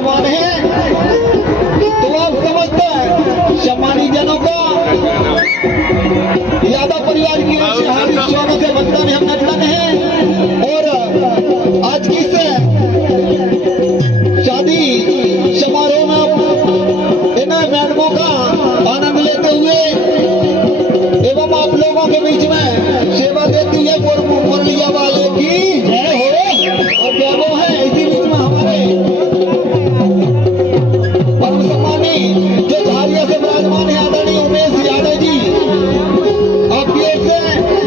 विराजमान है। तो आप समझते हैं सम्मानी जनों का यादव परिवार की ओर से हार्दिक स्वागत है, वंदन है, अभिनंदन है। और आज की से शादी समारोह में इन मैडमों का आनंद लेते हुए एवं आप लोगों के बीच में सेवा देती है मुरलिया वाले की जय हो। और क्या वो है इसी बीच में हमारे परम सम्मानी जो झारिया से विराजमान है आदरणीय उमेश यादव जी, आपकी ओर से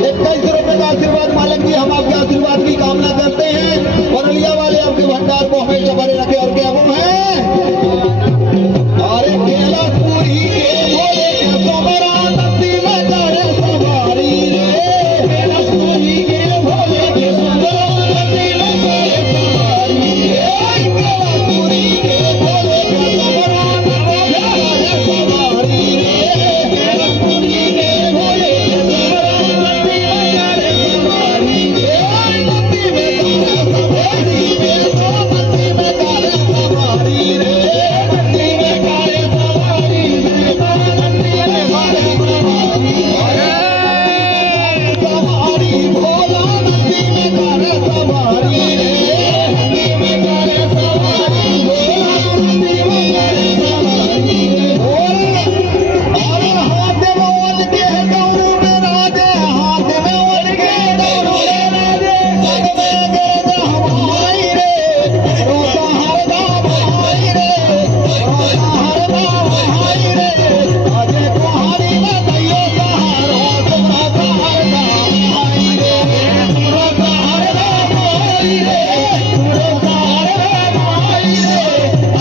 21 रुपए का आशीर्वाद मालिक जी, हम आपके आशीर्वाद की कामना करते हैं। मुरलिया वाले आपके भंडार को हमेशा भरे रखे। और क्या वो है अरे केला पूरी के भोले के सोमरा नदी में जाए सवारी रे, केला पूरी के भोले के सोमरा नदी में जाए सवारी रे, केला पूरी के भोले के सोमरा नदी में जाए सवारी रे, केला पूरी के भोले के सोमरा नदी में जाए सवारी रे, नदी में जाए सवारी रे, नदी में जाए सवारी रे, नदी में जाए सवारी रे, नदी में जाए सवारी भोला नदी में जाए सवारी रे, नदी में जाए सवारी भोला नदी में जाए सवारी रे। और हाथ में ओढ़ के डोरू में राजे, हाथ में ओढ़ के डोरू में राजे, सद में गिरजा हमारी रे, रोजा हरदा बहाई रे, रोजा हरदा बहाई रे, अजय कुहारी में दैयो सहारो, रोजा हरदा बहाई रे, रोजा हरदा बहाई रे, रोजा हरदा बहाई रे,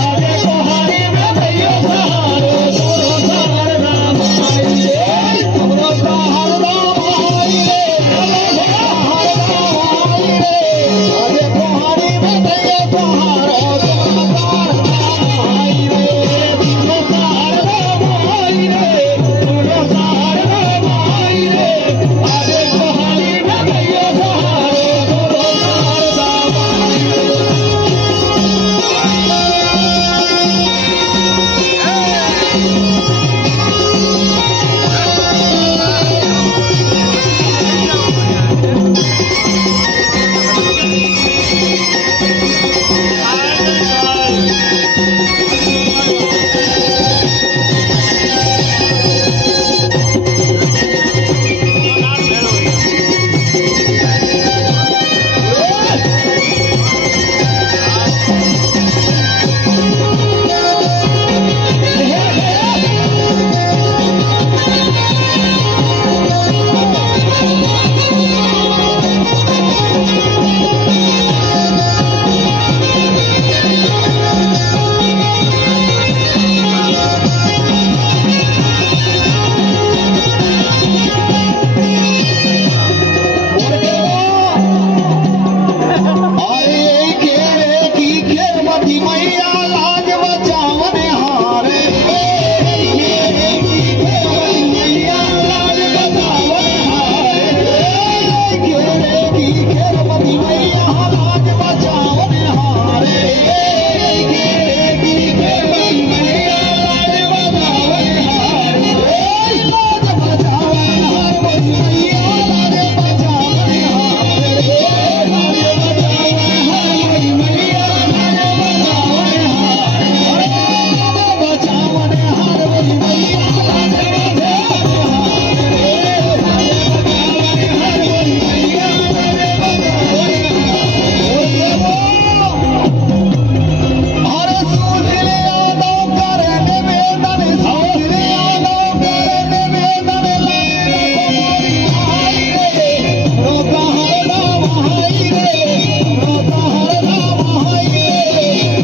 अजय कुहारी में दैयो सहारो, रोजा हरदा बहाई रे, रोजा हरदा बहाई रे, रोजा हरदा बहाई रे, अजय कुहारी में दैयो सहारो, रोजा हरदा बहाई रे, रोजा हरदा बहाई रे, रोजा हरदा बहाई रे, अजय कुहारी में दैयो सहारो, रोजा हरदा बहाई रे।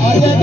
अजय